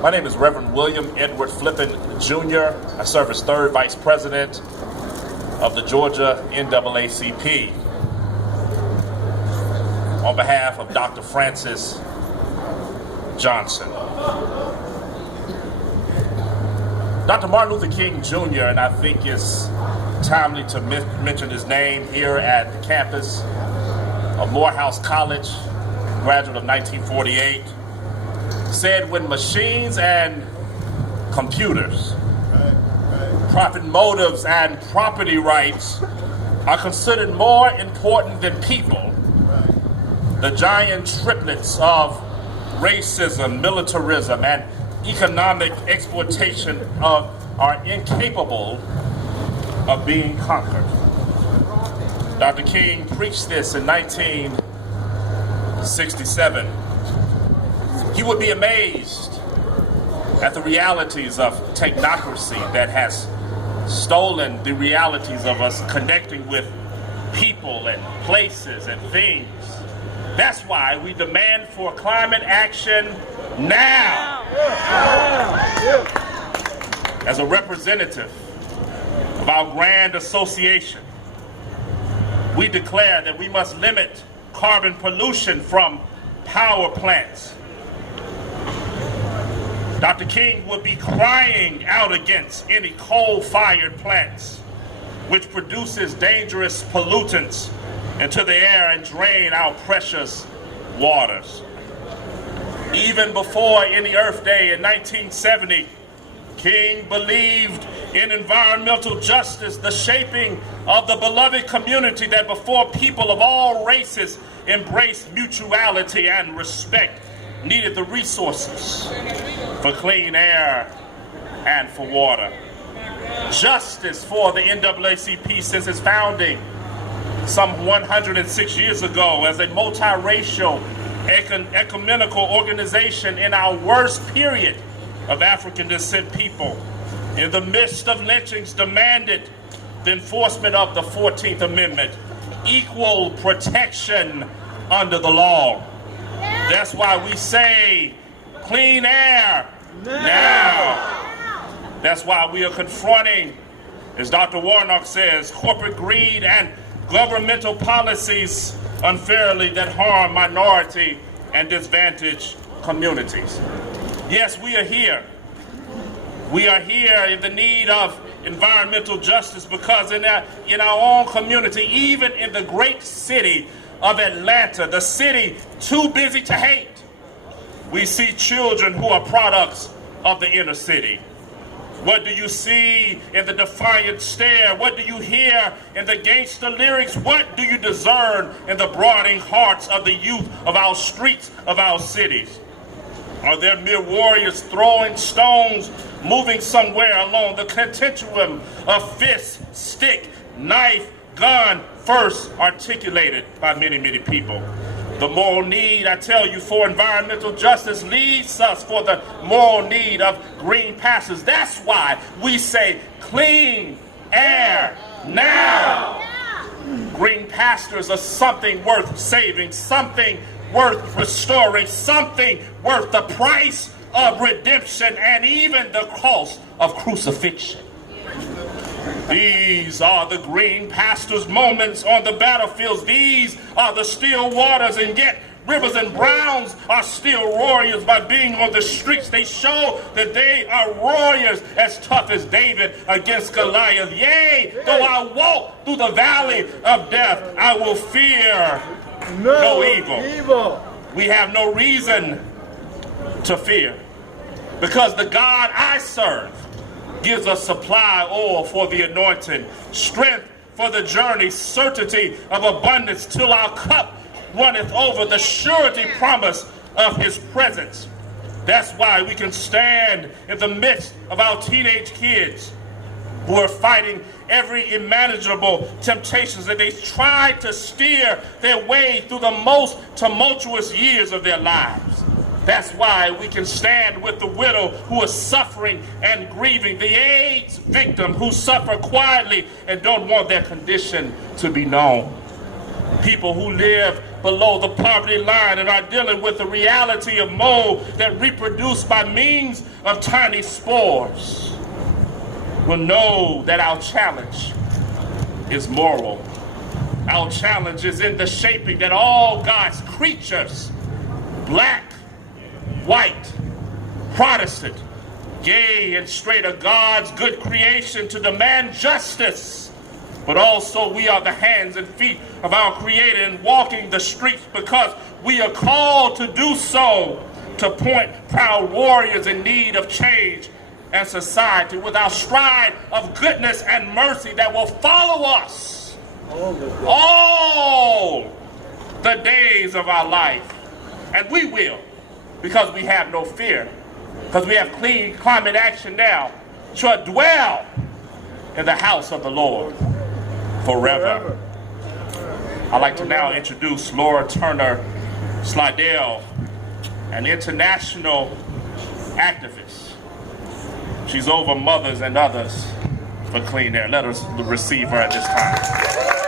My name is Reverend William Edward Flippin Jr. I serve as 3rd Vice President of the Georgia NAACP. On behalf of Dr. Francis Johnson. Dr. Martin Luther King Jr., and I think it's timely to mention his name here at the campus of Morehouse College, graduate of 1948, said when machines and computers, profit motives and property rights are considered more important than people, the giant triplets of racism, militarism, and economic exploitation are incapable of being conquered. Dr. King preached this in 1967. He would be amazed at the realities of technocracy that has stolen the realities of us connecting with people and places and things. That's why we demand for climate action now. As a representative of our grand association, we declare that we must limit carbon pollution from power plants. Dr. King would be crying out against any coal-fired plants, which produces dangerous pollutants into the air and drain our precious waters. Even before any Earth Day in 1970, King believed in environmental justice, the shaping of the beloved community that before people of all races embraced mutuality and respect, needed the resources for clean air and for water. Justice for the NAACP since its founding some 106 years ago as a multiracial, ecumenical organization in our worst period of African descent people, in the midst of lynchings, demanded the enforcement of the 14th Amendment, equal protection under the law. That's why we say clean air now. That's why we are confronting, as Dr. Warnock says, corporate greed and governmental policies unfairly that harm minority and disadvantaged communities. Yes, we are here. We are here in the need of environmental justice because in our own community, even in the great city of Atlanta, the city too busy to hate, we see children who are products of the inner city. What do you see in the defiant stare? What do you hear in the gangster lyrics? What do you discern in the broadening hearts of the youth of our streets, of our cities? Are there mere warriors throwing stones, moving somewhere along the continuum of fist, stick, knife, gun, first articulated by many, many people? The moral need, I tell you, for environmental justice leads us for the moral need of green pastures. That's why we say clean air now. Green pastures are something worth saving, something worth restoring, something worth the price of redemption and even the cost of crucifixion. These are the green pastures moments on the battlefields. These are the still waters, and yet Rivers and Browns are still warriors by being on the streets. They show that they are warriors as tough as David against Goliath. Yea, though I walk through the valley of death, I will fear no evil. We have no reason to fear because the God I serve gives us supply oil for the anointing, strength for the journey, certainty of abundance till our cup runneth over, the surety promise of his presence. That's why we can stand in the midst of our teenage kids who are fighting every imaginable temptations that they try to steer their way through the most tumultuous years of their lives. That's why we can stand with the widow who is suffering and grieving, the AIDS victim who suffer quietly and don't want their condition to be known. People who live below the poverty line and are dealing with the reality of mold that reproduce by means of tiny spores will know that our challenge is moral. Our challenge is in the shaping that all God's creatures, black, white, Protestant, gay and straight, are God's good creation to demand justice. But also we are the hands and feet of our Creator in walking the streets because we are called to do so, to point proud warriors in need of change and society with our stride of goodness and mercy that will follow us all the days of our life. And we will, because we have no fear, because we have clean climate action now, shall dwell in the house of the Lord forever. I'd like to now introduce Laura Turner Slidell, an international activist. She's over mothers and others for clean air. Let us receive her at this time.